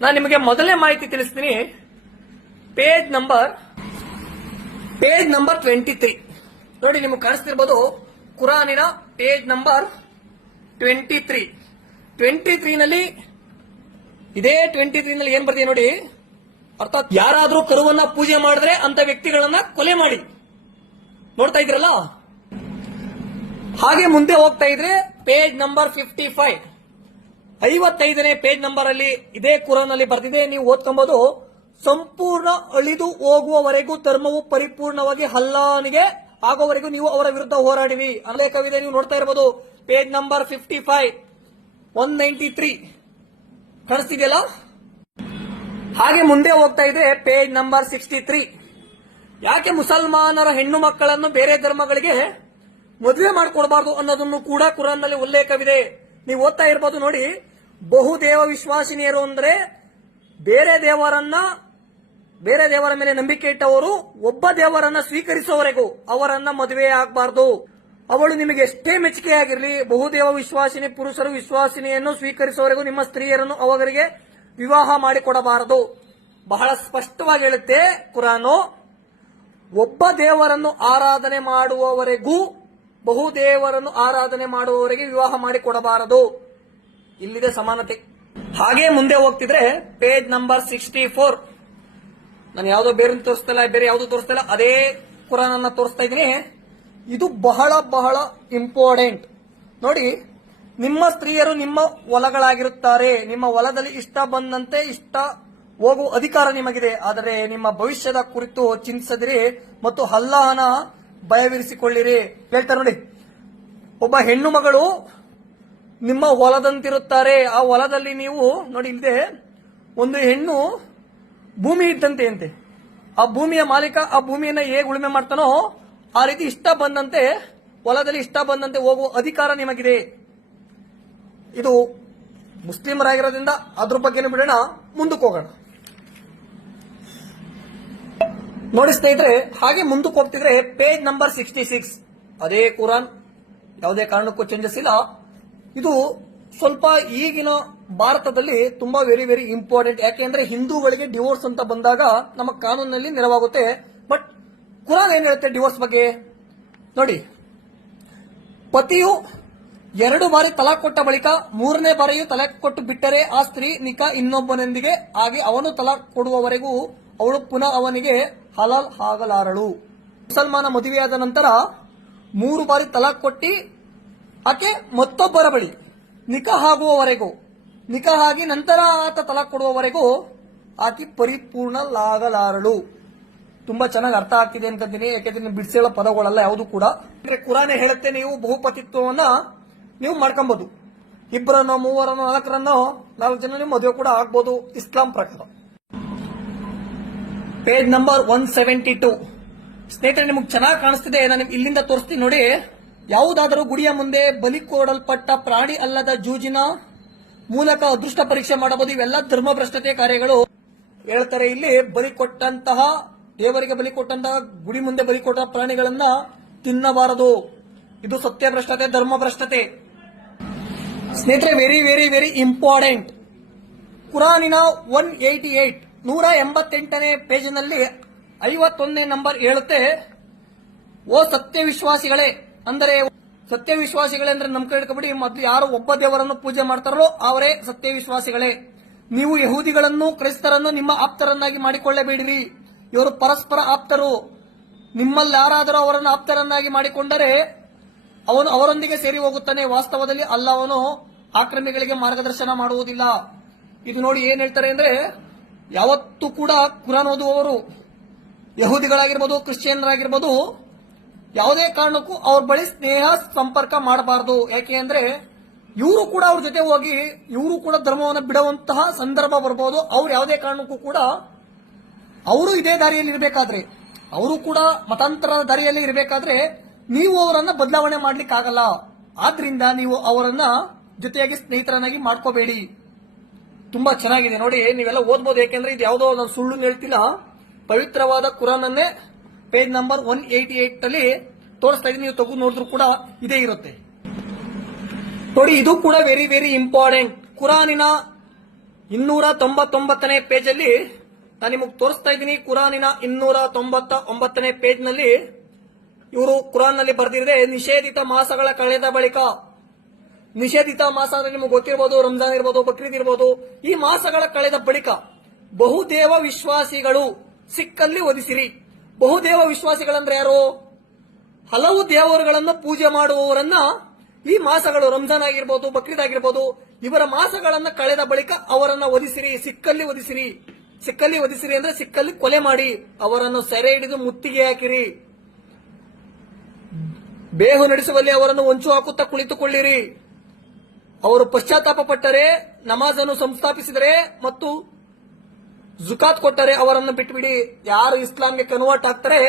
ನಾನು ನಿಮಗೆ ಮೊದಲನೇ ಮಾಹಿತಿ ತಿಳಿಸ್ತೀನಿ. ಪೇಜ್ ನಂಬರ್ 23 ನೋಡಿ, ನಿಮಗೆ ಕಾಣಿಸ್ತಿರ್ಬೋದು ಕುರಾನಿನ ಪೇಜ್ ನಂಬರ್ 23 ನಲ್ಲಿ ಇದೇ 23 ನಲ್ಲಿ ಏನ್ ಬರ್ತೀವಿ ನೋಡಿ, ಅರ್ಥಾತ್ ಯಾರಾದ್ರೂ ಕರುವನ್ನ ಪೂಜೆ ಮಾಡಿದ್ರೆ ಅಂತ ವ್ಯಕ್ತಿಗಳನ್ನ ಕೊಲೆ ಮಾಡಿ. ನೋಡ್ತಾ ಇದ್ರಲ್ಲ, ಹಾಗೆ ಮುಂದೆ ಹೋಗ್ತಾ ಇದ್ರೆ ಪೇಜ್ ನಂಬರ್ 55ನೇ ಪೇಜ್ ನಂಬರ್ ಅಲ್ಲಿ ಇದೇ ಕುರಾನ್ ಅಲ್ಲಿ ಬರ್ತಿದೆ, ನೀವು ಓದ್ಕೊಂಬೋದು. ಸಂಪೂರ್ಣ ಅಳಿದು ಹೋಗುವವರೆಗೂ ಧರ್ಮವು ಪರಿಪೂರ್ಣವಾಗಿ ಅಲ್ಲಾಹನಿಗೆ ಆಗೋವರೆಗೂ ನೀವು ಅವರ ವಿರುದ್ಧ ಹೋರಾಡಿವಿ ಅನ್ನೋ ಕವಿತೆ ನೀವು ನೋಡ್ತಾ ಇರಬಹುದು. Page number 55 193 ಕಾಣಿಸ್ತಿದೆಯಲ್ಲ. ಹಾಗೆ ಮುಂದೆ ಹೋಗ್ತಾ ಇದೆ ಪೇಜ್ ನಂಬರ್ 63. ಯಾಕೆ ಮುಸಲ್ಮಾನರ ಹೆಣ್ಣು ಮಕ್ಕಳನ್ನು ಬೇರೆ ಧರ್ಮಗಳಿಗೆ ಮದುವೆ ಮಾಡಿಕೊಡಬಾರದು ಅನ್ನೋದನ್ನು ಕೂಡ ಕುರಾನ್ ನಲ್ಲಿ ಉಲ್ಲೇಖವಿದೆ. ನೀವು ಓದ್ತಾ ಇರಬಹುದು ನೋಡಿ. ಬಹುದೇವ ವಿಶ್ವಾಸಿನಿಯರು ಅಂದ್ರೆ ಬೇರೆ ದೇವರ ಮೇಲೆ ನಂಬಿಕೆ ಇಟ್ಟವರು ಒಬ್ಬ ದೇವರನ್ನ ಸ್ವೀಕರಿಸುವವರೆಗೂ ಅವರನ್ನ ಮದುವೆ ಆಗಬಾರದು. ಅವಳು ನಿಮಗೆ ಎಷ್ಟೇ ಮೆಚ್ಚುಗೆಯಾಗಿರಲಿ, ಬಹುದೇವ ವಿಶ್ವಾಸಿನಿ ಪುರುಷರು ವಿಶ್ವಾಸಿನಿಯನ್ನು ಸ್ವೀಕರಿಸುವವರೆಗೂ ನಿಮ್ಮ ಸ್ತ್ರೀಯರನ್ನು ಅವರಿಗೆ ವಿವಾಹ ಮಾಡಿಕೊಡಬಾರದು. ಬಹಳ ಸ್ಪಷ್ಟವಾಗಿ ಹೇಳುತ್ತೆ ಕುರಾನು. ಒಬ್ಬ ದೇವರನ್ನು ಆರಾಧನೆ ಮಾಡುವವರೆಗೂ ಬಹುದೇವರನ್ನು ಆರಾಧನೆ ಮಾಡುವವರೆಗೆ ವಿವಾಹ ಮಾಡಿಕೊಡಬಾರದು. ಇಲ್ಲಿದೆ ಸಮಾನತೆ. ಹಾಗೆ ಮುಂದೆ ಹೋಗ್ತಿದ್ರೆ ಪೇಜ್ ನಂಬರ್ 64. ನಾನು ಯಾವುದೋ ಬೇರೆ ತೋರಿಸ್ತಿಲ್ಲ, ಬೇರೆ ಯಾವುದು ತೋರಿಸ್ತಿಲ್ಲ, ಅದೇ ಕುರಾನ್ ಅನ್ನ ತೋರಿಸ್ತಾ ಇದ್ದೀನಿ. ಇದು ಬಹಳ ಬಹಳ ಇಂಪಾರ್ಟೆಂಟ್ ನೋಡಿ. ನಿಮ್ಮ ಸ್ತ್ರೀಯರು ನಿಮ್ಮ ಹೊಲಗಳಾಗಿರುತ್ತಾರೆ. ನಿಮ್ಮ ಹೊಲದಲ್ಲಿ ಇಷ್ಟ ಬಂದಂತೆ ಇಷ್ಟ ಹೋಗುವ ಅಧಿಕಾರ ನಿಮಗಿದೆ. ಆದರೆ ನಿಮ್ಮ ಭವಿಷ್ಯದ ಕುರಿತು ಚಿಂತಿಸದಿರಿ ಮತ್ತು ಅಲ್ಲಾಹನ ಭಯವಿರಿಸಿಕೊಳ್ಳಿರಿ. ಹೇಳ್ತಾರೆ ನೋಡಿ, ಒಬ್ಬ ಹೆಣ್ಣು ಮಗಳು ನಿಮ್ಮ ಹೊಲದಂತಿರುತ್ತಾರೆ. ಆ ಹೊಲದಲ್ಲಿ ನೀವು ನೋಡಿ, ಇಲ್ಲದೆ ಒಂದು ಹೆಣ್ಣು ಭೂಮಿ ಇದ್ದಂತೆ ಅಂತೆ. ಆ ಭೂಮಿಯ ಮಾಲೀಕ ಆ ಭೂಮಿಯನ್ನ ಹೇಗೆ ಉಳುಮೆ ಮಾಡ್ತಾನೋ ಆ ರೀತಿ ಇಷ್ಟ ಬಂದಂತೆ ಹೊಲದಲ್ಲಿ ಇಷ್ಟ ಬಂದಂತೆ ಹೋಗುವ ಅಧಿಕಾರ ನಿಮಗಿದೆ. ಇದು ಮುಸ್ಲಿಮರಾಗಿರೋದ್ರಿಂದ ಅದ್ರ ಬಗ್ಗೆ ಬಿಡೋಣ, ಮುಂದಕ್ಕೆ ಹೋಗೋಣ. ನೋಡಿ ಸ್ನೇಹಿತರೆ, ಹಾಗೆ ಮುಂದಕ್ಕೆ ಹೋಗ್ತಿದ್ರೆ ಪೇಜ್ ನಂಬರ್ 66 ಅದೇ ಕುರಾನ್, ಯಾವುದೇ ಕಾರಣಕ್ಕೂ ಚೇಂಜಸ್ ಇಲ್ಲ. ಇದು ಸ್ವಲ್ಪ ಈಗಿನ ಭಾರತದಲ್ಲಿ ತುಂಬಾ ವೆರಿ ವೆರಿ ಇಂಪಾರ್ಟೆಂಟ್. ಯಾಕೆಂದ್ರೆ ಹಿಂದೂಗಳಿಗೆ ಡಿವೋರ್ಸ್ ಅಂತ ಬಂದಾಗ ನಮ್ಮ ಕಾನೂನಿನಲ್ಲಿ ನೆರವಾಗುತ್ತೆ. ಬಟ್ ಕುರಾನ್ ಏನ್ ಹೇಳುತ್ತೆ ಡಿವೋರ್ಸ್ ಬಗ್ಗೆ ನೋಡಿ. ಪತಿಯು 2 ಬಾರಿ ತಲಾಕ್ ಕೊಟ್ಟ ಬಳಿಕ 3ನೇ ಬಾರಿಯೂ ತಲಾಕ್ ಕೊಟ್ಟು ಬಿಟ್ಟರೆ ಆ ಸ್ತ್ರೀ ನಿಕಾ ಇನ್ನೊಬ್ಬನೊಂದಿಗೆ ಆಗಿ ಅವನು ತಲಾಕ್ ಕೊಡುವವರೆಗೂ ಅವಳು ಪುನಃ ಅವನಿಗೆ ಹಲಾಲ್ ಆಗಲಾರಳು. ಮುಸಲ್ಮಾನ ಮದುವೆಯಾದ ನಂತರ 3 ಬಾರಿ ತಲಾಕ್ ಕೊಟ್ಟಿ ಆಕೆ ಮತ್ತೊಬ್ಬರ ಬಳಿ ನಿಕಾ ಆಗುವವರೆಗೂ, ನಿಕಾ ಆಗಿ ನಂತರ ಆತ ತಲಾಕ್ ಕೊಡುವವರೆಗೂ ಆಕೆ ಪರಿಪೂರ್ಣಲಾಗಲಾರಳು. ತುಂಬಾ ಚೆನ್ನಾಗಿ ಅರ್ಥ ಆಗ್ತಿದೆ ಅನ್ಕೊಂತೀನಿ. ಯಾಕೆಂದ್ರೆ ಬಿಡಿಸಿರೋ ಪದಗಳಲ್ಲ ಯಾವುದು ಕೂಡ. ಕುರಾನ್ ಹೇಳುತ್ತೆ ನೀವು ಬಹುಪತಿತ್ವವನ್ನ ನೀವು ಮಾಡ್ಕೊಬಹುದು. 2ರನ್ನೋ 3ರನ್ನೋ 4ರನ್ನೋ 4 ಜನ ನೀವು ಮದುವೆ ಕೂಡ ಆಗ್ಬೋದು ಇಸ್ಲಾಂ ಪ್ರಕಾರ. ಪೇಜ್ ನಂಬರ್ 172 ಸ್ನೇಹಿತರೆ, ನಿಮಗೆ ಚೆನ್ನಾಗಿ ಕಾಣಿಸ್ತಿದೆ. ನಾನು ಇಲ್ಲಿಂದ ತೋರಿಸ್ತೀನಿ ನೋಡಿ. ಯಾವುದಾದರೂ ಗುಡಿಯ ಮುಂದೆ ಬಲಿ ಕೊಡಲ್ಪಟ್ಟ ಪ್ರಾಣಿ ಅಲ್ಲದ ಜೂಜಿನ ಮೂಲಕ ಅದೃಷ್ಟ ಪರೀಕ್ಷೆ ಮಾಡಬಹುದು. ಇವೆಲ್ಲ ಧರ್ಮ ಭ್ರಷ್ಟತೆ ಕಾರ್ಯಗಳು ಹೇಳ್ತಾರೆ. ಇಲ್ಲಿ ಬಲಿ ಕೊಟ್ಟಂತಹ ದೇವರಿಗೆ ಬಲಿ ಕೊಟ್ಟಂತಹ ಗುಡಿ ಮುಂದೆ ಬಲಿ ಕೊಟ್ಟ ಪ್ರಾಣಿಗಳನ್ನ ತಿನ್ನಬಾರದು. ಇದು ಸತ್ಯ ಭ್ರಷ್ಟತೆ, ಧರ್ಮ ಭ್ರಷ್ಟತೆ. ಸ್ನೇಹಿತರೆ, ವೆರಿ ವೆರಿ ವೆರಿ ಇಂಪಾರ್ಟೆಂಟ್. ಕುರಾನಿನ 188ನೇ ಪೇಜಿನಲ್ಲಿ 51ನೇ ನಂಬರ್ ಹೇಳುತ್ತೆ, ಓ ಸತ್ಯವಿಶ್ವಾಸಿಗಳೇ, ಅಂದರೆ ಸತ್ಯವಿಶ್ವಾಸಿಗಳೇ ಅಂದ್ರೆ ನಮ್ ಕಡೆ ಇಟ್ಕೊಬಿಡಿ. ಮೊದಲು ಯಾರು ಒಬ್ಬ ದೇವರನ್ನು ಪೂಜೆ ಮಾಡ್ತಾರೋ ಅವರೇ ಸತ್ಯವಿಶ್ವಾಸಿಗಳೇ. ನೀವು ಯಹೂದಿಗಳನ್ನು ಕ್ರೈಸ್ತರನ್ನು ನಿಮ್ಮ ಆಪ್ತರನ್ನಾಗಿ ಮಾಡಿಕೊಳ್ಳಬೇಡಿರಿ. ಇವರು ಪರಸ್ಪರ ಆಪ್ತರು. ನಿಮ್ಮಲ್ಲಿ ಯಾರಾದರೂ ಅವರನ್ನು ಆಪ್ತರನ್ನಾಗಿ ಮಾಡಿಕೊಂಡರೆ ಅವನು ಅವರೊಂದಿಗೆ ಸೇರಿ ಹೋಗುತ್ತಾನೆ. ವಾಸ್ತವದಲ್ಲಿ ಅಲ್ಲಾಹನು ಆಕ್ರಮಿಗಳಿಗೆ ಮಾರ್ಗದರ್ಶನ ಮಾಡುವುದಿಲ್ಲ. ಇದು ನೋಡಿ ಏನ್ ಹೇಳ್ತಾರೆ ಅಂದ್ರೆ, ಯಾವತ್ತೂ ಕೂಡ ಕುರಾನ್ ಓದುವವರು ಯಹೂದಿಗಳಾಗಿರ್ಬೋದು, ಕ್ರಿಶ್ಚಿಯನ್ರಾಗಿರ್ಬೋದು, ಯಾವುದೇ ಕಾರಣಕ್ಕೂ ಅವ್ರ ಬಳಿ ಸ್ನೇಹ ಸಂಪರ್ಕ ಮಾಡಬಾರದು. ಯಾಕೆ ಅಂದ್ರೆ ಇವರು ಕೂಡ ಅವ್ರ ಜೊತೆ ಹೋಗಿ ಇವರು ಕೂಡ ಧರ್ಮವನ್ನು ಬಿಡುವಂತಹ ಸಂದರ್ಭ ಬರಬಹುದು. ಅವ್ರು ಯಾವುದೇ ಕಾರಣಕ್ಕೂ ಕೂಡ ಅವರು ಇದೇ ದಾರಿಯಲ್ಲಿ ಇರಬೇಕಾದ್ರೆ, ಅವರು ಕೂಡ ಮತಾಂತರದ ದಾರಿಯಲ್ಲಿ ಇರಬೇಕಾದ್ರೆ ನೀವು ಅವರನ್ನ ಬದಲಾವಣೆ ಮಾಡ್ಲಿಕ್ಕಾಗಲ್ಲ. ಆದ್ರಿಂದ ನೀವು ಅವರನ್ನ ಜೊತೆಯಾಗಿ ಸ್ನೇಹಿತರನ್ನಾಗಿ ಮಾಡ್ಕೋಬೇಡಿ. ತುಂಬಾ ಚೆನ್ನಾಗಿದೆ ನೋಡಿ, ನೀವೆಲ್ಲ ಓದ್ಬೋದು. ಯಾಕೆಂದ್ರೆ ಇದು ಯಾವುದೋ ನಾನು ಸುಳ್ಳು ಹೇಳ್ತಿಲ್ಲ, ಪವಿತ್ರವಾದ ಕುರಾನ್ ಅನ್ನೇ ಪೇಜ್ ನಂಬರ್ 188 ಅಲ್ಲಿ ತೋರಿಸ್ತಾ ಇದ್ದೀನಿ. ನೀವು ತೆಗೆದು ನೋಡಿದ್ರು ಕೂಡ ಇದೇ ಇರುತ್ತೆ ನೋಡಿ. ಇದು ಕೂಡ ವೆರಿ ವೆರಿ ಇಂಪಾರ್ಟೆಂಟ್. ಕುರಾನಿನ 299ನೇ ಪೇಜ್ ಅಲ್ಲಿ ನಾನು ನಿಮಗೆ ತೋರಿಸ್ತಾ ಇದ್ದೀನಿ. ಕುರಾನಿನ 299ನೇ ಪೇಜ್ ನಲ್ಲಿ ಇವರು ಕುರಾನ್ ನಲ್ಲಿ ಬರೆದಿದೆ, ನಿಷೇಧಿತ ಮಾಸಗಳ ಕಳೆದ ಬಳಿಕ. ನಿಷೇಧಿತ ಮಾಸ ಅಂದ್ರೆ ನಿಮಗೆ ಗೊತ್ತಿರಬಹುದು, ರಂಜಾನ್ ಇರಬಹುದು, ಬಕ್ರೀದ್ ಇರಬಹುದು. ಈ ಮಾಸಗಳ ಕಳೆದ ಬಳಿಕ ಬಹುದೇವ ವಿಶ್ವಾಸಿಗಳು ಸಿಕ್ಕಲ್ಲಿ ಒದಿಸಿರಿ. ಬಹುದೇವ ವಿಶ್ವಾಸಿಗಳಂದ್ರೆ ಯಾರು? ಹಲವು ದೇವರುಗಳನ್ನು ಪೂಜೆ ಮಾಡುವವರನ್ನ ಈ ಮಾಸಗಳು, ರಂಜಾನ್ ಆಗಿರ್ಬೋದು, ಬಕ್ರೀದ್ ಆಗಿರ್ಬೋದು, ಇವರ ಮಾಸಗಳನ್ನ ಕಳೆದ ಬಳಿಕ ಅವರನ್ನ ಒದಿಸಿರಿ, ಸಿಕ್ಕಲ್ಲಿ ಒದಿಸಿರಿ. ಸಿಕ್ಕಲ್ಲಿ ಒದಿಸಿರಿ ಅಂದ್ರೆ ಸಿಕ್ಕಲ್ಲಿ ಕೊಲೆ ಮಾಡಿ, ಅವರನ್ನು ಸೆರೆ ಹಿಡಿದು ಮುತ್ತಿಗೆ ಹಾಕಿರಿ. ಬೇಹು ನಡೆಸುವಲ್ಲಿ ಅವರನ್ನು ಹೊಂಚು ಹಾಕುತ್ತಾ ಕುಳಿತುಕೊಳ್ಳಿರಿ. ಅವರು ಪಶ್ಚಾತ್ತಾಪ ಪಟ್ಟರೆ, ನಮಾಜನ್ನು ಸಂಸ್ಥಾಪಿಸಿದರೆ ಮತ್ತು ಜುಕಾತ್ ಕೊಟ್ಟರೆ ಅವರನ್ನು ಬಿಟ್ಬಿಡಿ. ಯಾರು ಇಸ್ಲಾಂಗೆ ಕನ್ವರ್ಟ್ ಆಗ್ತಾರೆ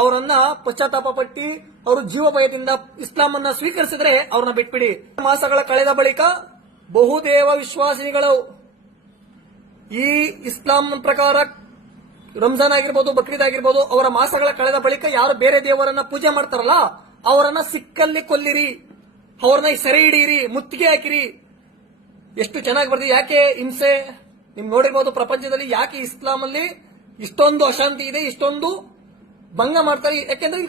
ಅವರನ್ನ ಪಶ್ಚಾತ್ತಾಪ ಪಟ್ಟಿ ಅವರು ಜೀವ ಭಯದಿಂದ ಇಸ್ಲಾಂ ಅನ್ನ ಸ್ವೀಕರಿಸಿದ್ರೆ ಅವ್ರನ್ನ ಬಿಟ್ಬಿಡಿ. ಮಾಸಗಳ ಕಳೆದ ಬಳಿಕ ಬಹುದೇವ ವಿಶ್ವಾಸಿಗಳು ಈ ಇಸ್ಲಾಂ ಪ್ರಕಾರ ರಂಜಾನ್ ಆಗಿರ್ಬೋದು, ಬಕ್ರೀದ್ ಆಗಿರ್ಬೋದು, ಅವರ ಮಾಸಗಳ ಕಳೆದ ಬಳಿಕ ಯಾರು ಬೇರೆ ದೇವರನ್ನ ಪೂಜೆ ಮಾಡ್ತಾರಲ್ಲ ಅವರನ್ನ ಸಿಕ್ಕಲ್ಲಿ ಕೊಲ್ಲಿರಿ, ಅವ್ರನ್ನ ಸೆರೆ ಹಿಡಿಯಿರಿ, ಮುತ್ತಿಗೆ ಹಾಕಿರಿ. ಎಷ್ಟು ಚೆನ್ನಾಗಿ ಬರ್ದಿ. ಯಾಕೆ ಹಿಂಸೆ? ನಿಮ್ ನೋಡಿರ್ಬೋದು ಪ್ರಪಂಚದಲ್ಲಿ ಯಾಕೆ ಇಸ್ಲಾಂ ಅಲ್ಲಿ ಇಷ್ಟೊಂದು ಅಶಾಂತಿ ಇದೆ, ಇಷ್ಟೊಂದು ಭಂಗ ಮಾಡ್ತಾರೆ. ಯಾಕೆಂದ್ರೆ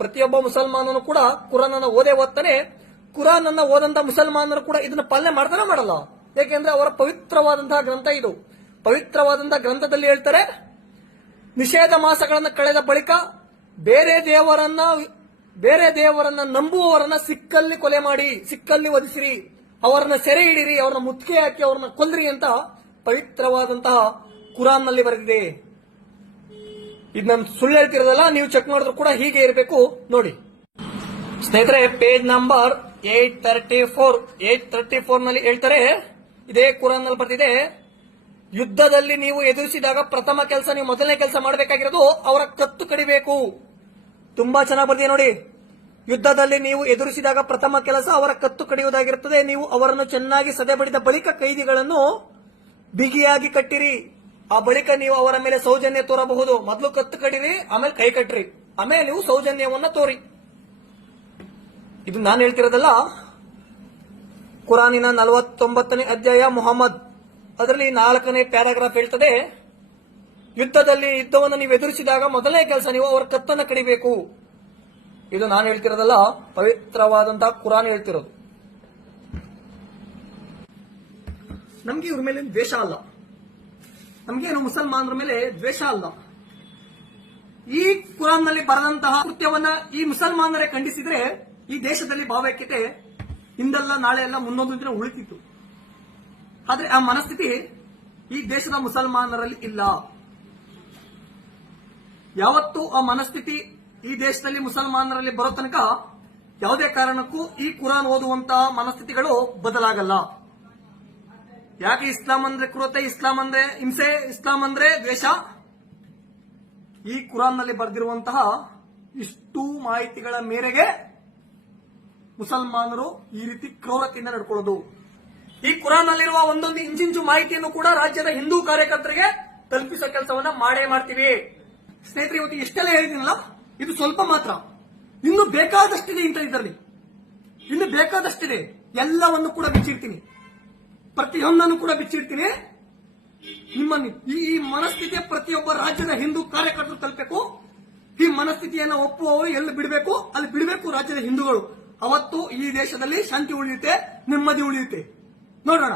ಪ್ರತಿಯೊಬ್ಬ ಮುಸಲ್ಮಾನನು ಕೂಡ ಕುರಾನ್ ಅನ್ನ ಓದ್ತಾನೆ. ಕುರಾನ್ ಅನ್ನ ಓದಂತ ಮುಸಲ್ಮಾನರು ಕೂಡ ಇದನ್ನ ಪಾಲನೆ ಮಾಡ್ತಾನೆ ಮಾಡಲ್ಲ. ಯಾಕೆಂದ್ರೆ ಅವರ ಪವಿತ್ರವಾದಂತಹ ಗ್ರಂಥ ಇದು. ಪವಿತ್ರವಾದಂತಹ ಗ್ರಂಥದಲ್ಲಿ ಹೇಳ್ತಾರೆ, ನಿಷೇಧ ಮಾಸಗಳನ್ನ ಕಳೆದ ಬಳಿಕ ಬೇರೆ ದೇವರನ್ನ ನಂಬುವವರನ್ನ ಸಿಕ್ಕಲ್ಲಿ ಕೊಲೆ ಮಾಡಿ, ಸಿಕ್ಕಲ್ಲಿ ವಧಿಸಿರಿ, ಅವರನ್ನ ಸೆರೆ ಹಿಡಿರಿ, ಅವರನ್ನ ಮುತ್ತಿಗೆ ಹಾಕಿ ಅವರನ್ನ ಕೊಲ್ರಿ ಅಂತ ಪವಿತ್ರವಾದಂತಹ ಕುರಾನ್ ನಲ್ಲಿ ಬರೆದಿದೆ. ಇದು ನಾನು ಸುಳ್ಳು ಹೇಳ್ತಿರೋದಲ್ಲ, ನೀವು ಚೆಕ್ ಮಾಡಿದ್ರು ಕೂಡ ಹೀಗೆ ಇರಬೇಕು. ನೋಡಿ ಸ್ನೇಹಿತರೆ, ಪೇಜ್ ನಂಬರ್ 834 ನಲ್ಲಿ ಹೇಳ್ತಾರೆ, ಇದೇ ಕುರಾನ್ ನಲ್ಲಿ ಬರ್ತಿದೆ, ಯುದ್ಧದಲ್ಲಿ ನೀವು ಎದುರಿಸಿದಾಗ ಪ್ರಥಮ ಕೆಲಸ, ನೀವು ಮೊದಲನೇ ಕೆಲಸ ಮಾಡಬೇಕಾಗಿರೋದು ಅವರ ಕತ್ತು ಕಡಿಬೇಕು. ತುಂಬಾ ಚೆನ್ನಾಗಿ ಬರ್ದಿದೆ ನೋಡಿ. ಯುದ್ಧದಲ್ಲಿ ನೀವು ಎದುರಿಸಿದಾಗ ಪ್ರಥಮ ಕೆಲಸ ಅವರ ಕತ್ತು ಕಡಿಯುವುದಾಗಿರುತ್ತದೆ. ನೀವು ಅವರನ್ನು ಚೆನ್ನಾಗಿ ಸದೆ ಬಡಿದ ಬಳಿಕ ಕೈದಿಗಳನ್ನು ಬಿಗಿಯಾಗಿ ಕಟ್ಟಿರಿ. ಆ ಬಳಿಕ ನೀವು ಅವರ ಮೇಲೆ ಸೌಜನ್ಯ ತೋರಬಹುದು. ಮೊದಲು ಕತ್ತು ಕಡಿರಿ, ಆಮೇಲೆ ಕೈ ಕಟ್ಟಿರಿ, ಆಮೇಲೆ ನೀವು ಸೌಜನ್ಯವನ್ನ ತೋರಿ. ಇದು ನಾನು ಹೇಳ್ತಿರೋದಲ್ಲ, ಕುರಾನಿನ 49ನೇ ಅಧ್ಯಾಯ ಮುಹಮ್ಮದ್ ಅದರಲ್ಲಿ 4ನೇ ಪ್ಯಾರಾಗ್ರಾಫ್ ಹೇಳ್ತದೆ, ಯುದ್ಧವನ್ನು ನೀವು ಎದುರಿಸಿದಾಗ ಮೊದಲನೇ ಕೆಲಸ ನೀವು ಅವರ ಕತ್ತನ್ನು ಕಡಿಬೇಕು. ಇದು ನಾನು ಹೇಳ್ತಿರೋದಲ್ಲ, ಪವಿತ್ರವಾದಂತಹ ಕುರಾನ್ ಹೇಳ್ತಿರೋದು. ನಮ್ಗೆ ಇವ್ರ ಮೇಲೆ ದ್ವೇಷ ಅಲ್ಲ, ನಮ್ಗೇನು ಮುಸಲ್ಮಾನರ ಮೇಲೆ ದ್ವೇಷ ಅಲ್ಲ. ಈ ಕುರಾನ್ ನಲ್ಲಿ ಬರೆದಂತಹ ಕೃತ್ಯವನ್ನ ಈ ಮುಸಲ್ಮಾನರೇ ಖಂಡಿಸಿದ್ರೆ ಈ ದೇಶದಲ್ಲಿ ಭಾವೈಕ್ಯತೆ ಇಂದಲ್ಲ ನಾಳೆ ಎಲ್ಲ ಮುಂದೊಂದು ದಿನ ಉಳಿತಿತ್ತು. ಆದ್ರೆ ಆ ಮನಸ್ಥಿತಿ ಈ ದೇಶದ ಮುಸಲ್ಮಾನರಲ್ಲಿ ಇಲ್ಲ. ಯಾವತ್ತೂ ಆ ಮನಸ್ಥಿತಿ ಈ ದೇಶದಲ್ಲಿ ಮುಸಲ್ಮಾನರಲ್ಲಿ ಬರೋ ತನಕ ಯಾವುದೇ ಕಾರಣಕ್ಕೂ ಈ ಕುರಾನ್ ಓದುವಂತಹ ಮನಸ್ಥಿತಿಗಳು ಬದಲಾಗಲ್ಲ. ಯಾಕೆ? ಇಸ್ಲಾಂ ಅಂದ್ರೆ ಕ್ರೂರತೆ, ಇಸ್ಲಾಂ ಅಂದ್ರೆ ಹಿಂಸೆ, ಇಸ್ಲಾಂ ಅಂದ್ರೆ ದ್ವೇಷ. ಈ ಕುರಾನ್ ನಲ್ಲಿ ಬರೆದಿರುವಂತಹ ಇಷ್ಟು ಮಾಹಿತಿಗಳ ಮೇರೆಗೆ ಮುಸಲ್ಮಾನರು ಈ ರೀತಿ ಕ್ರೂರತೆಯಿಂದ ನಡ್ಕೊಳ್ಳೋದು. ಈ ಕುರಾನ್ ನಲ್ಲಿರುವ ಒಂದೊಂದು ಇಂಚಿಂಚು ಮಾಹಿತಿಯನ್ನು ಕೂಡ ರಾಜ್ಯದ ಹಿಂದೂ ಕಾರ್ಯಕರ್ತರಿಗೆ ತಲುಪಿಸೋ ಕೆಲಸವನ್ನ ಮಾಡೇ ಮಾಡ್ತೀವಿ. ಸ್ನೇಹಿತರೆ, ಇವತ್ತು ಇಷ್ಟೆಲ್ಲ ಹೇಳಿದ್ದೀನಲ್ಲ, ಇದು ಸ್ವಲ್ಪ ಮಾತ್ರ. ಇನ್ನು ಬೇಕಾದಷ್ಟಿದೆ ಇಂಥ ಇದರಲ್ಲಿ, ಇನ್ನು ಬೇಕಾದಷ್ಟಿದೆ. ಎಲ್ಲವನ್ನು ಕೂಡ ಬಿಚ್ಚಿರ್ತೀನಿ, ಪ್ರತಿಯೊಂದನ್ನು ಕೂಡ ಬಿಚ್ಚಿರ್ತೀನಿ. ನಿಮ್ಮನ್ನು ಈ ಮನಸ್ಥಿತಿಯ ಪ್ರತಿಯೊಬ್ಬ ರಾಜ್ಯದ ಹಿಂದೂ ಕಾರ್ಯಕರ್ತರು ತಲುಪಬೇಕು. ಈ ಮನಸ್ಥಿತಿಯನ್ನು ಒಪ್ಪುವವರು ಎಲ್ಲಿ ಬಿಡಬೇಕು ಅಲ್ಲಿ ಬಿಡಬೇಕು ರಾಜ್ಯದ ಹಿಂದೂಗಳು. ಅವತ್ತು ಈ ದೇಶದಲ್ಲಿ ಶಾಂತಿ ಉಳಿಯುತ್ತೆ, ನೆಮ್ಮದಿ ಉಳಿಯುತ್ತೆ. ನೋಡೋಣ.